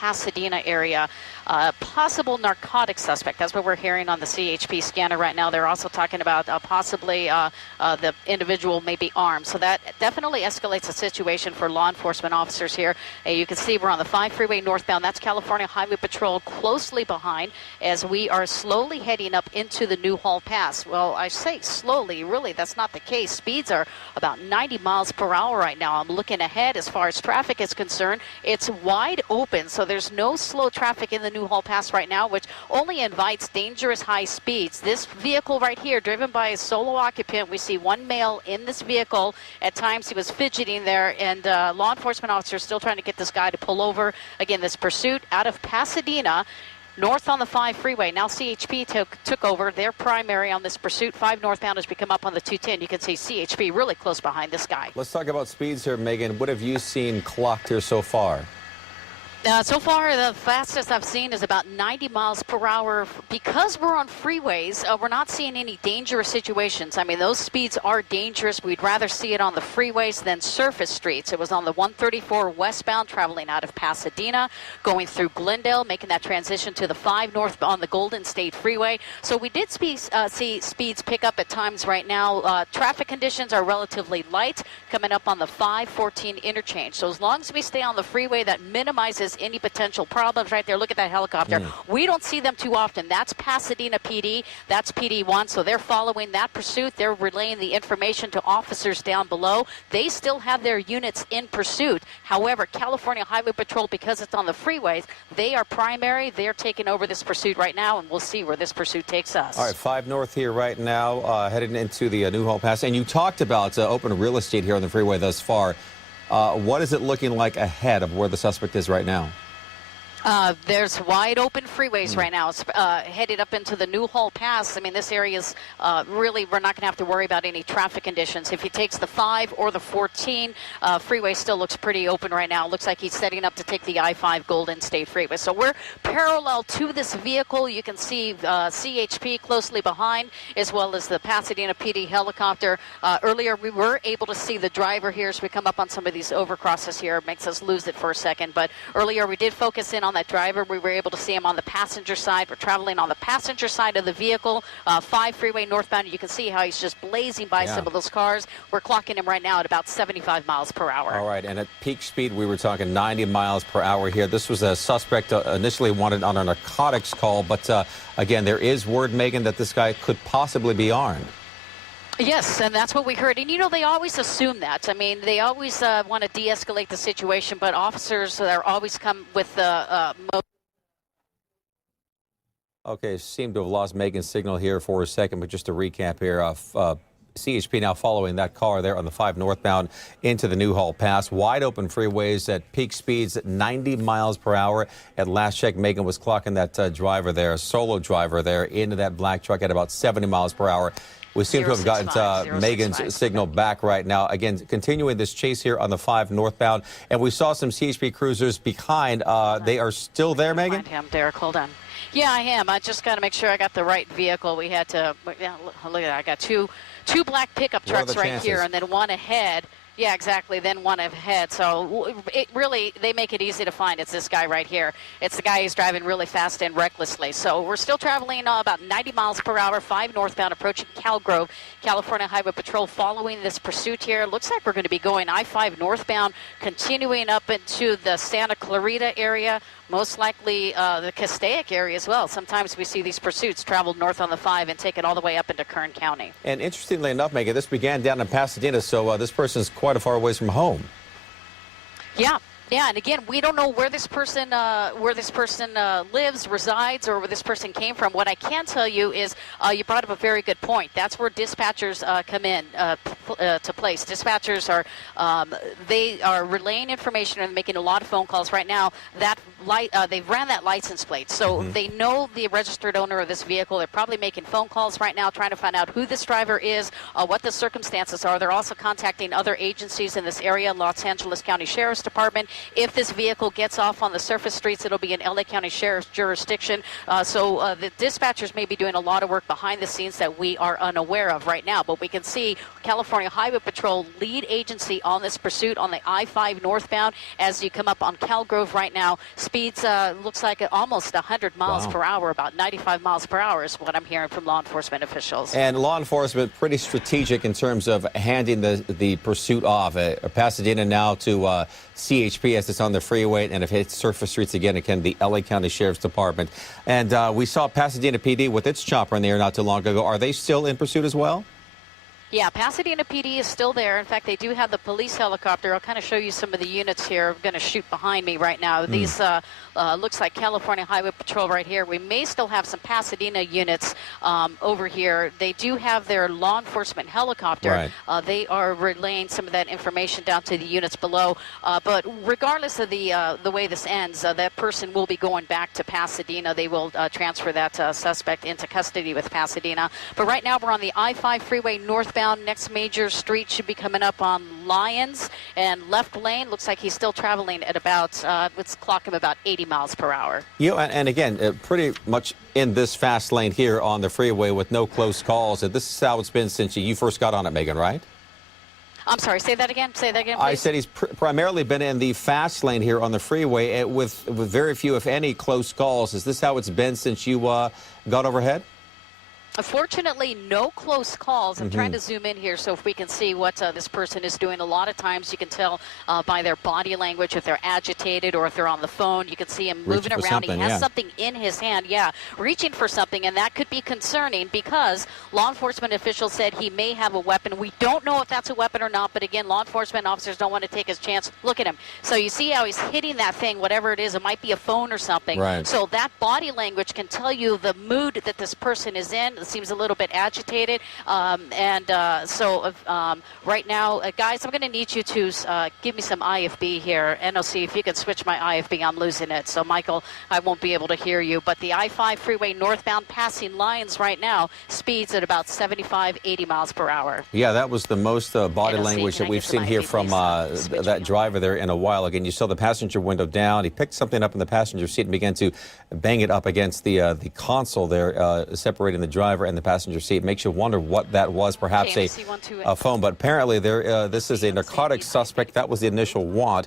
Pasadena area. Possible narcotics suspect. That's what we're hearing on the CHP scanner right now. They're also talking about possibly the individual may be armed. So that definitely escalates the situation for law enforcement officers here. You can see we're on the 5 freeway northbound. That's California Highway Patrol closely behind as we are slowly heading up into the Newhall Pass. Well, I say slowly. Really, that's not the case. Speeds are about 90 miles per hour right now. I'm looking ahead as far as traffic is concerned. It's wide open, so there's no slow traffic in the Newhall Pass right now, which only invites dangerous high speeds. This vehicle right here, driven by a solo occupant, we see one male in this vehicle. At times he was fidgeting there, and law enforcement officers still trying to get this guy to pull over. Again, this pursuit out of Pasadena, north on the 5 freeway. Now CHP took over their primary on this pursuit. 5 northbound as we come up on the 210. You can see CHP really close behind this guy. Let's talk about speeds here, Megan. What have you seen clocked here so far? So far, the fastest I've seen is about 90 miles per hour. Because we're on freeways, we're not seeing any dangerous situations. I mean, those speeds are dangerous. We'd rather see it on the freeways than surface streets. It was on the 134 westbound, traveling out of Pasadena, going through Glendale, making that transition to the 5 north on the Golden State Freeway. So we did see speeds pick up at times right now. Traffic conditions are relatively light coming up on the 514 interchange. So as long as we stay on the freeway, that minimizes any potential problems. Right there, look at that helicopter. We don't see them too often. That's Pasadena PD. That's PD1. So they're following that pursuit. They're relaying the information to officers down below. They still have their units in pursuit. However, California Highway Patrol, because it's on the freeways, they are primary. They're taking over this pursuit right now, and we'll see where this pursuit takes us. All right, 5 north here right now, heading into the Newhall Pass. And you talked about open real estate here on the freeway thus far. What is it looking like ahead of where the suspect is right now? There's wide open freeways right now. It's headed up into the Newhall Pass. I mean, this area is really, we're not going to have to worry about any traffic conditions. If he takes the 5 or the 14, freeway still looks pretty open right now. It looks like he's setting up to take the I-5 Golden State Freeway. So we're parallel to this vehicle. You can see CHP closely behind, as well as the Pasadena PD helicopter. Earlier, we were able to see the driver here as we come up on some of these overcrosses here. It makes us lose it for a second. But earlier, we did focus in on that driver. We were able to see him on the passenger side. We're traveling on the passenger side of the vehicle, 5 freeway northbound. You can see how he's just blazing by some of those cars. We're clocking him right now at about 75 miles per hour. All right, and at peak speed, we were talking 90 miles per hour here. This was a suspect initially wanted on a narcotics call, but again, there is word, Megan, that this guy could possibly be armed. Yes, and that's what we heard. And, you know, they always assume that. I mean, they always want to de-escalate the situation, but officers are always come with the Okay, seem to have lost Megan's signal here for a second, but just to recap here, CHP now following that car there on the 5 northbound into the Newhall Pass. Wide open freeways at peak speeds at 90 miles per hour. At last check, Megan was clocking that driver there, a solo driver there, into that black truck at about 70 miles per hour. We seem to have gotten Megan's signal back right now. Again, continuing this chase here on the 5 northbound. And we saw some CHP cruisers behind. They are still there, Megan? Find him, Derek. Hold on. Yeah, I am. I just got to make sure I got the right vehicle. We had to, yeah, look at that. I got two black pickup trucks right here, and then one ahead. Yeah, exactly. Then one ahead. So it really, they make it easy to find. It's this guy right here. It's the guy who's driving really fast and recklessly. So we're still traveling about 90 miles per hour, 5 northbound, approaching Cal Grove. California Highway Patrol following this pursuit here. Looks like we're going to be going I-5 northbound, continuing up into the Santa Clarita area, most likely the Castaic area as well. Sometimes we see these pursuits travel north on the 5 and take it all the way up into Kern County. And interestingly enough, Megan, this began down in Pasadena, so this person's quite a far ways from home. Yeah. Yeah, and again, we don't know where this person lives, resides, or where this person came from. What I can tell you is you brought up a very good point. That's where dispatchers come in to place. Dispatchers they are relaying information and making a lot of phone calls right now. That they've ran that license plate, so they know the registered owner of this vehicle. They're probably making phone calls right now, trying to find out who this driver is, what the circumstances are. They're also contacting other agencies in this area, Los Angeles County Sheriff's Department, If this vehicle gets off on the surface streets, it'll be in LA County Sheriff's jurisdiction. So the dispatchers may be doing a lot of work behind the scenes that we are unaware of right now. But we can see California Highway Patrol, lead agency on this pursuit on the I-5 northbound. As you come up on Cal Grove right now, speeds looks like almost 100 miles per hour, about 95 miles per hour is what I'm hearing from law enforcement officials. And law enforcement pretty strategic in terms of handing the pursuit off. Pasadena now to CHP as it's on the freeway, and if it hits surface streets again, the LA County Sheriff's Department. And we saw Pasadena PD with its chopper in the air not too long ago. Are they still in pursuit as well? Yeah, Pasadena PD is still there. In fact, they do have the police helicopter. I'll kind of show you some of the units here. I'm going to shoot behind me right now. These looks like California Highway Patrol right here. We may still have some Pasadena units over here. They do have their law enforcement helicopter. Right. They are relaying some of that information down to the units below. But regardless of the way this ends, that person will be going back to Pasadena. They will transfer that suspect into custody with Pasadena. But right now we're on the I-5 freeway northbound. Next major street should be coming up on Lyons, and left lane looks like he's still traveling at about, let's clock him about 80 miles per hour. And again, pretty much in this fast lane here on the freeway with no close calls. And this is how it's been since you first got on it, Megan, right? I'm sorry, say that again, please. I said he's primarily been in the fast lane here on the freeway with very few, if any, close calls. Is this how it's been since you got overhead? Fortunately, no close calls. I'm trying to zoom in here so if we can see what this person is doing. A lot of times you can tell by their body language if they're agitated or if they're on the phone. You can see him moving around. He has something in his hand, reaching for something, and that could be concerning because law enforcement officials said he may have a weapon. We don't know if that's a weapon or not, but again, law enforcement officers don't want to take his chance. Look at him. So you see how he's hitting that thing, whatever it is. It might be a phone or something. Right. So that body language can tell you the mood that this person is in. It seems a little bit agitated. So right now, guys, I'm going to need you to give me some IFB here. NOC, if you can switch my IFB, I'm losing it. So, Michael, I won't be able to hear you. But the I-5 freeway northbound passing Lyons right now speeds at about 75, 80 miles per hour. Yeah, that was the most body NOC, language that we've seen here from that driver there in a while. Again, you saw the passenger window down. He picked something up in the passenger seat and began to bang it up against the console there, separating the driver and the passenger seat. Makes you wonder what that was, perhaps a phone. But apparently this is a narcotics suspect. That was the initial want.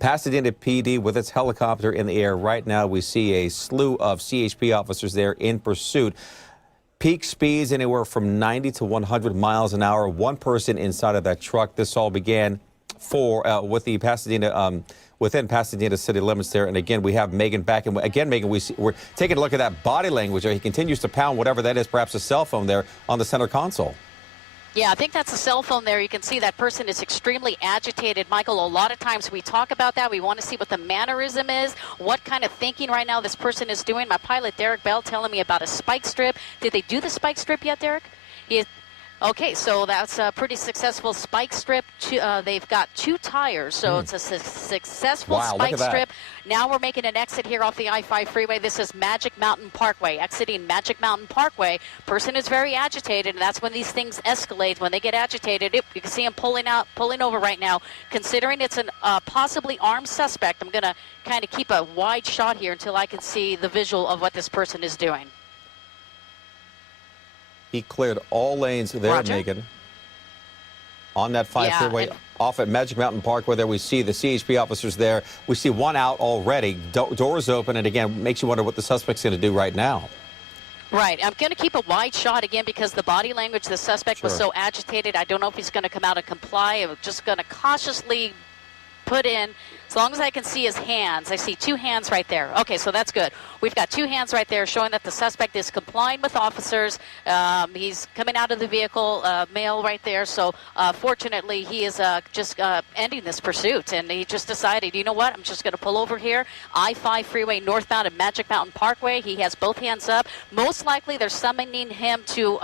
Pasadena PD with its helicopter in the air right now. We see a slew of CHP officers there in pursuit. Peak speeds anywhere from 90 to 100 miles an hour. One person inside of that truck. This all began with the Pasadena within Pasadena city limits there. And again, we have Megan back. And again, Megan, we're taking a look at that body language there. He continues to pound whatever that is, perhaps a cell phone there on the center console. Yeah, I think that's a cell phone there. You can see that person is extremely agitated. Michael, a lot of times we talk about that. We want to see what the mannerism is, what kind of thinking right now this person is doing. My pilot, Derek Bell, telling me about a spike strip. Did they do the spike strip yet, Derek? Okay, so that's a pretty successful spike strip. They've got 2 tires, so it's a successful spike strip. Now we're making an exit here off the I-5 freeway. This is Magic Mountain Parkway. Exiting Magic Mountain Parkway. Person is very agitated, and that's when these things escalate. When they get agitated, you can see him pulling over right now. Considering it's a possibly armed suspect, I'm going to kind of keep a wide shot here until I can see the visual of what this person is doing. He cleared all lanes there, Megan, on that 5 freeway off at Magic Mountain Parkway. There we see the CHP officers there. We see one out already. Doors open, and again, makes you wonder what the suspect's going to do right now. Right. I'm going to keep a wide shot again because the body language, the suspect was so agitated. I don't know if he's going to come out and comply. I'm just going to cautiously put in, as long as I can see his hands. I see 2 hands right there. Okay, so that's good. We've got 2 hands right there showing that the suspect is complying with officers. He's coming out of the vehicle, male right there. So fortunately, he is just ending this pursuit. And he just decided, you know what, I'm just going to pull over here. I-5 freeway northbound at Magic Mountain Parkway. He has both hands up. Most likely, they're summoning him to,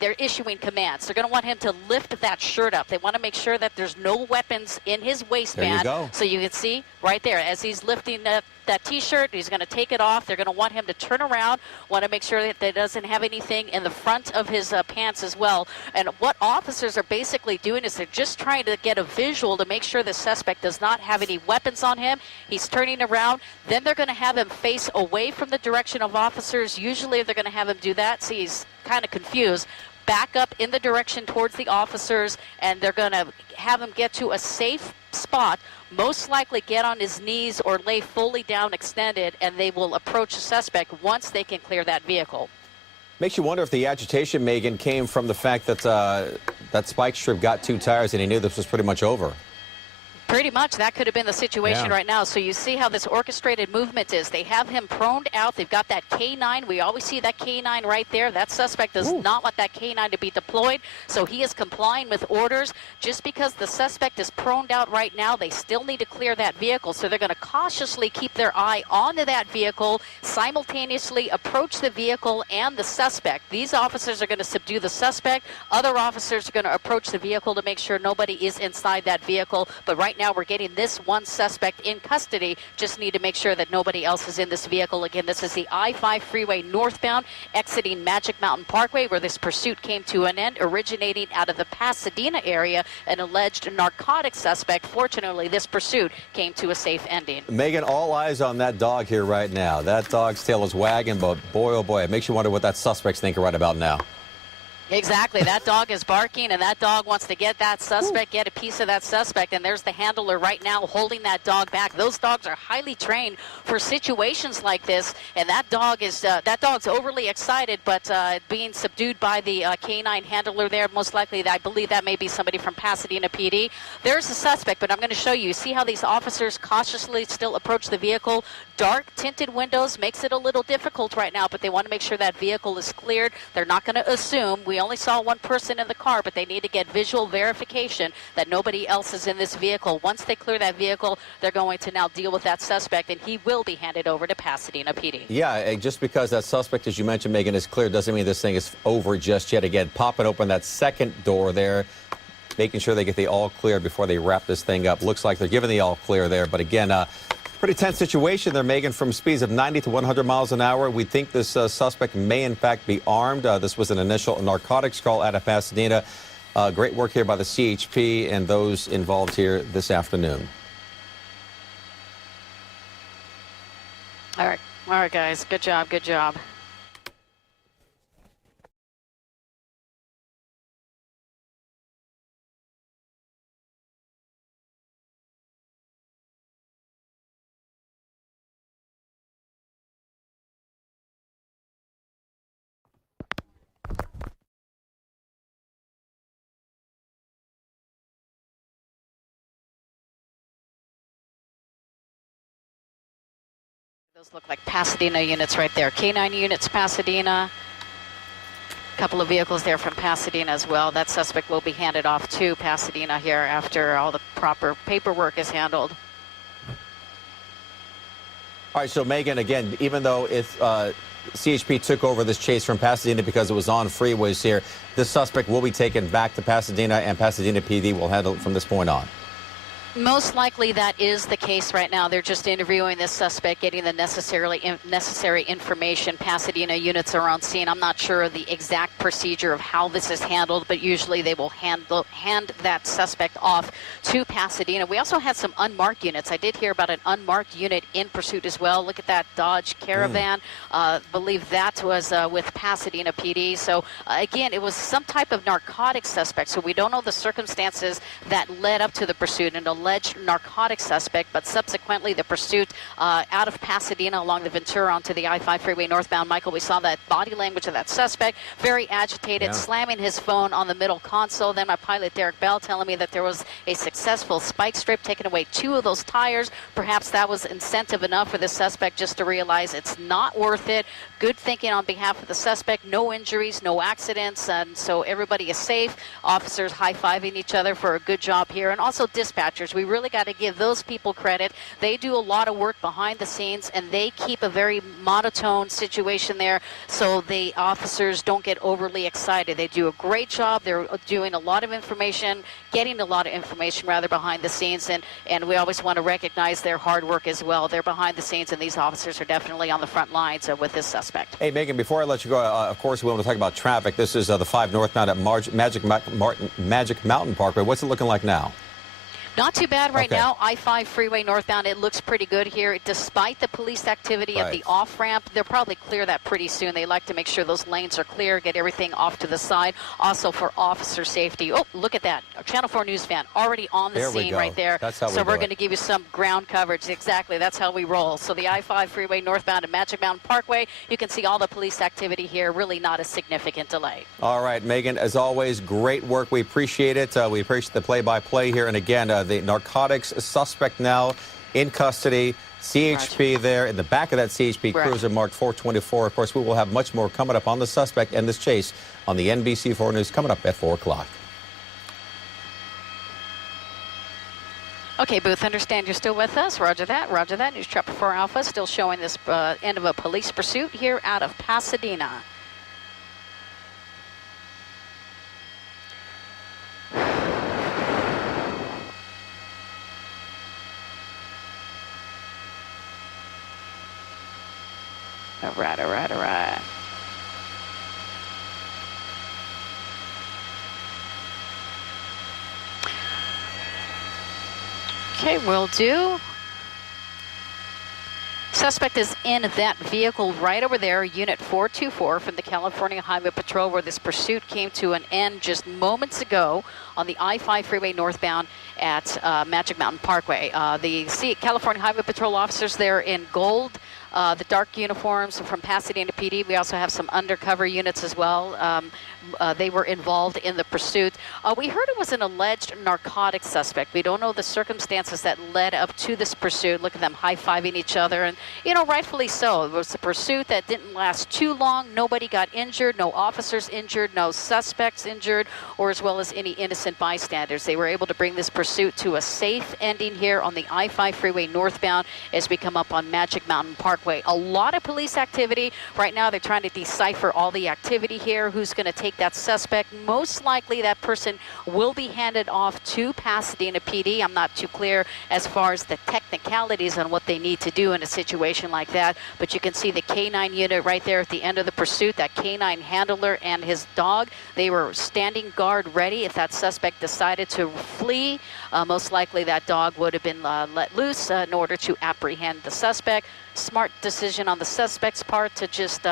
they're issuing commands. They're going to want him to lift that shirt up. They want to make sure that there's no weapons in his waistband. There you go. So you can see right there, as he's lifting that T-shirt, he's going to take it off. They're going to want him to turn around, want to make sure that he doesn't have anything in the front of his pants as well. And what officers are basically doing is they're just trying to get a visual to make sure the suspect does not have any weapons on him. He's turning around. Then they're going to have him face away from the direction of officers. Usually they're going to have him do that. See, he's kind of confused. Back up in the direction towards the officers, and they're going to have him get to a safe spot, most likely get on his knees or lay fully down extended, and they will approach the suspect once they can clear that vehicle. Makes you wonder if the agitation, Megan, came from the fact that that spike strip got 2 tires and he knew this was pretty much over. Pretty much that could have been the situation right now. So you see how this orchestrated movement is. They have him proned out. They've got that K9. We always see that K9 right there. That suspect does not want that K9 to be deployed. So he is complying with orders. Just because the suspect is proned out right now, they still need to clear that vehicle. So they're going to cautiously keep their eye onto that vehicle, simultaneously approach the vehicle and the suspect. These officers are going to subdue the suspect. Other officers are going to approach the vehicle to make sure nobody is inside that vehicle. But right now we're getting this one suspect in custody. Just need to make sure that nobody else is in this vehicle. Again, this is the I-5 freeway northbound, exiting Magic Mountain Parkway, where this pursuit came to an end, originating out of the Pasadena area, an alleged narcotics suspect. Fortunately, this pursuit came to a safe ending. Megan, all eyes on that dog here right now. That dog's tail is wagging, but boy, oh boy, it makes you wonder what that suspect's thinking right about now. Exactly. That dog is barking, and that dog wants to get that suspect, get a piece of that suspect, and there's the handler right now holding that dog back. Those dogs are highly trained for situations like this, and that dog is dog's overly excited, but being subdued by the canine handler there. Most likely, I believe that may be somebody from Pasadena PD. There's the suspect, but I'm going to show you. See how these officers cautiously still approach the vehicle? Dark tinted windows makes it a little difficult right now, but they want to make sure that vehicle is cleared. They're not going to assume. We only saw one person in the car, but they need to get visual verification that nobody else is in this vehicle. Once they clear that vehicle, they're going to now deal with that suspect, and he will be handed over to Pasadena PD. Yeah, just because that suspect, as you mentioned, Megan, is clear doesn't mean this thing is over just yet. Again, popping open that second door there, making sure they get the all clear before they wrap this thing up. Looks like they're giving the all clear there, but again, pretty tense situation there, Megan, from speeds of 90 to 100 miles an hour. We think this suspect may, in fact, be armed. This was an initial narcotics call out of Pasadena. Great work here by the CHP and those involved here this afternoon. All right, guys. Good job. Good job. Those look like Pasadena units right there. K9 units, Pasadena. A couple of vehicles there from Pasadena as well. That suspect will be handed off to Pasadena here after all the proper paperwork is handled. All right, so Megan, again, even though if CHP took over this chase from Pasadena because it was on freeways here, this suspect will be taken back to Pasadena, and Pasadena PD will handle it from this point on. Most likely that is the case right now. They're just interviewing this suspect, getting the necessary information. Pasadena units are on scene. I'm not sure of the exact procedure of how this is handled, but usually they will hand that suspect off to Pasadena. We also had some unmarked units. I did hear about an unmarked unit in pursuit as well. Look at that Dodge Caravan. Believe that was with Pasadena PD. So again, it was some type of narcotics suspect. So we don't know the circumstances that led up to the pursuit. And alleged narcotics suspect, but subsequently the pursuit out of Pasadena along the Ventura onto the I-5 freeway northbound. Michael, we saw that body language of that suspect, very agitated, slamming his phone on the middle console. Then my pilot, Derek Bell, telling me that there was a successful spike strip, taking away 2 of those tires. Perhaps that was incentive enough for the suspect just to realize it's not worth it. Good thinking on behalf of the suspect. No injuries, no accidents, and so everybody is safe. Officers high-fiving each other for a good job here, and also dispatchers officers. We really got to give those people credit. They do a lot of work behind the scenes, and they keep a very monotone situation there so the officers don't get overly excited. They do a great job. They're doing a lot of information, getting a lot of information rather behind the scenes, and we always want to recognize their hard work as well. They're behind the scenes, and these officers are definitely on the front lines with this suspect. Hey, Megan, before I let you go, of course, we want to talk about traffic. This is the 5 northbound at Magic Mountain Parkway. What's it looking like now? Not too bad right now. I-5 freeway northbound, it looks pretty good here. Despite the police activity at the off-ramp, they'll probably clear that pretty soon. They like to make sure those lanes are clear, get everything off to the side. Also for officer safety. Oh, look at that. A Channel 4 News fan already on the scene right there. That's how so we're going to give you some ground coverage. Exactly. That's how we roll. So the I-5 freeway northbound at Magic Mountain Parkway, you can see all the police activity here. Really not a significant delay. All right, Megan, as always, great work. We appreciate it. We appreciate the play-by-play here. And again, the narcotics suspect now in custody. CHP there in the back of that CHP cruiser marked 424. Of course, we will have much more coming up on the suspect and this chase on the NBC4 News coming up at 4 o'clock. Okay, Booth, understand you're still with us. Roger that. Roger that. News Chopper 4 Alpha still showing this end of a police pursuit here out of Pasadena. All right, all right, all right. Okay, will do. Suspect is in that vehicle right over there, Unit 424 from the California Highway Patrol, where this pursuit came to an end just moments ago on the I-5 freeway northbound at Magic Mountain Parkway. The California Highway Patrol officers there in gold, the dark uniforms from Pasadena PD. We also have some undercover units as well. They were involved in the pursuit. We heard it was an alleged narcotics suspect. We don't know the circumstances that led up to this pursuit. Look at them high-fiving each other, and, you know, rightfully so. It was a pursuit that didn't last too long. Nobody got injured, no officers injured, no suspects injured, or as well as any innocent bystanders. They were able to bring this pursuit to a safe ending here on the I-5 freeway northbound as we come up on Magic Mountain Parkway. A lot of police activity. Right now, they're trying to decipher all the activity here. Who's going to take that suspect? Most likely that person will be handed off to Pasadena PD. I'm not too clear as far as the technicalities on what they need to do in a situation like that, but you can see the K9 unit right there at the end of the pursuit. That K9 handler and his dog, they were standing guard ready if that suspect decided to flee. Most likely that dog would have been let loose in order to apprehend the suspect. Smart decision on the suspect's part to just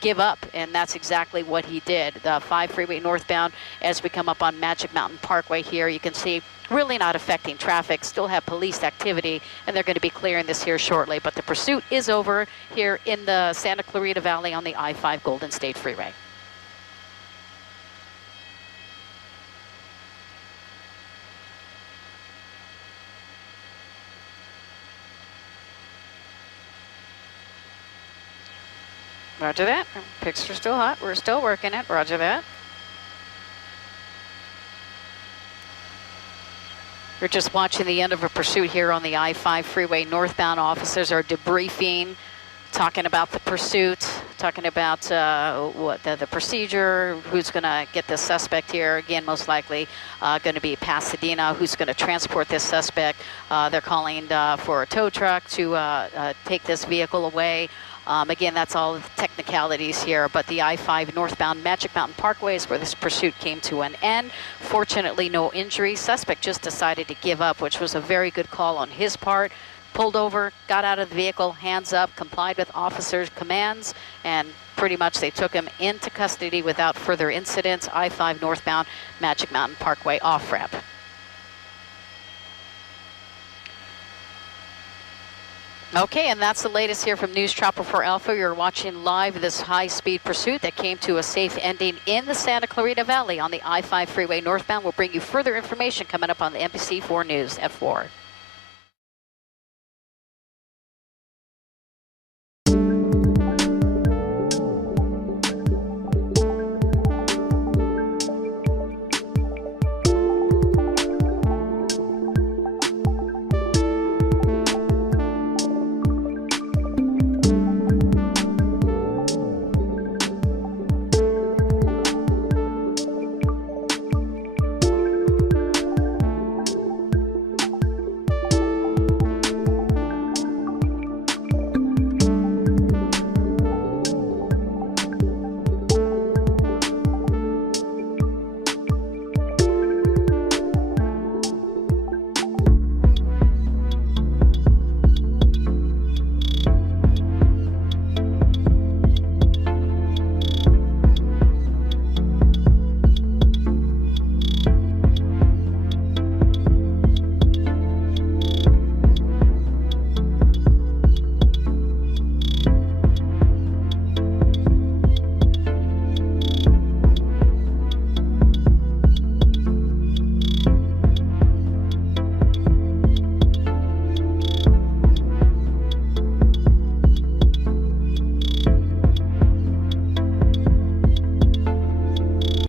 give up, and that's exactly what he did. The 5 freeway northbound as we come up on Magic Mountain Parkway here, you can see really not affecting traffic, still have police activity, and they're going to be clearing this here shortly. But the pursuit is over here in the Santa Clarita Valley on the I-5 Golden State Freeway. Roger that. Pics are still hot. We're still working it. Roger that. We're just watching the end of a pursuit here on the I-5 freeway northbound. Officers are debriefing, talking about the pursuit, talking about what the procedure, who's going to get this suspect here. Again, most likely going to be Pasadena, who's going to transport this suspect. They're calling for a tow truck to take this vehicle away. Again, that's all the technicalities here, but the I-5 northbound Magic Mountain Parkway is where this pursuit came to an end. Fortunately, no injuries. Suspect just decided to give up, which was a very good call on his part. Pulled over, got out of the vehicle, hands up, complied with officers' commands, and pretty much they took him into custody without further incidents. I-5 northbound Magic Mountain Parkway off-ramp. Okay, and that's the latest here from News Chopper 4 Alpha. You're watching live this high-speed pursuit that came to a safe ending in the Santa Clarita Valley on the I-5 freeway northbound. We'll bring you further information coming up on the NBC4 News at 4.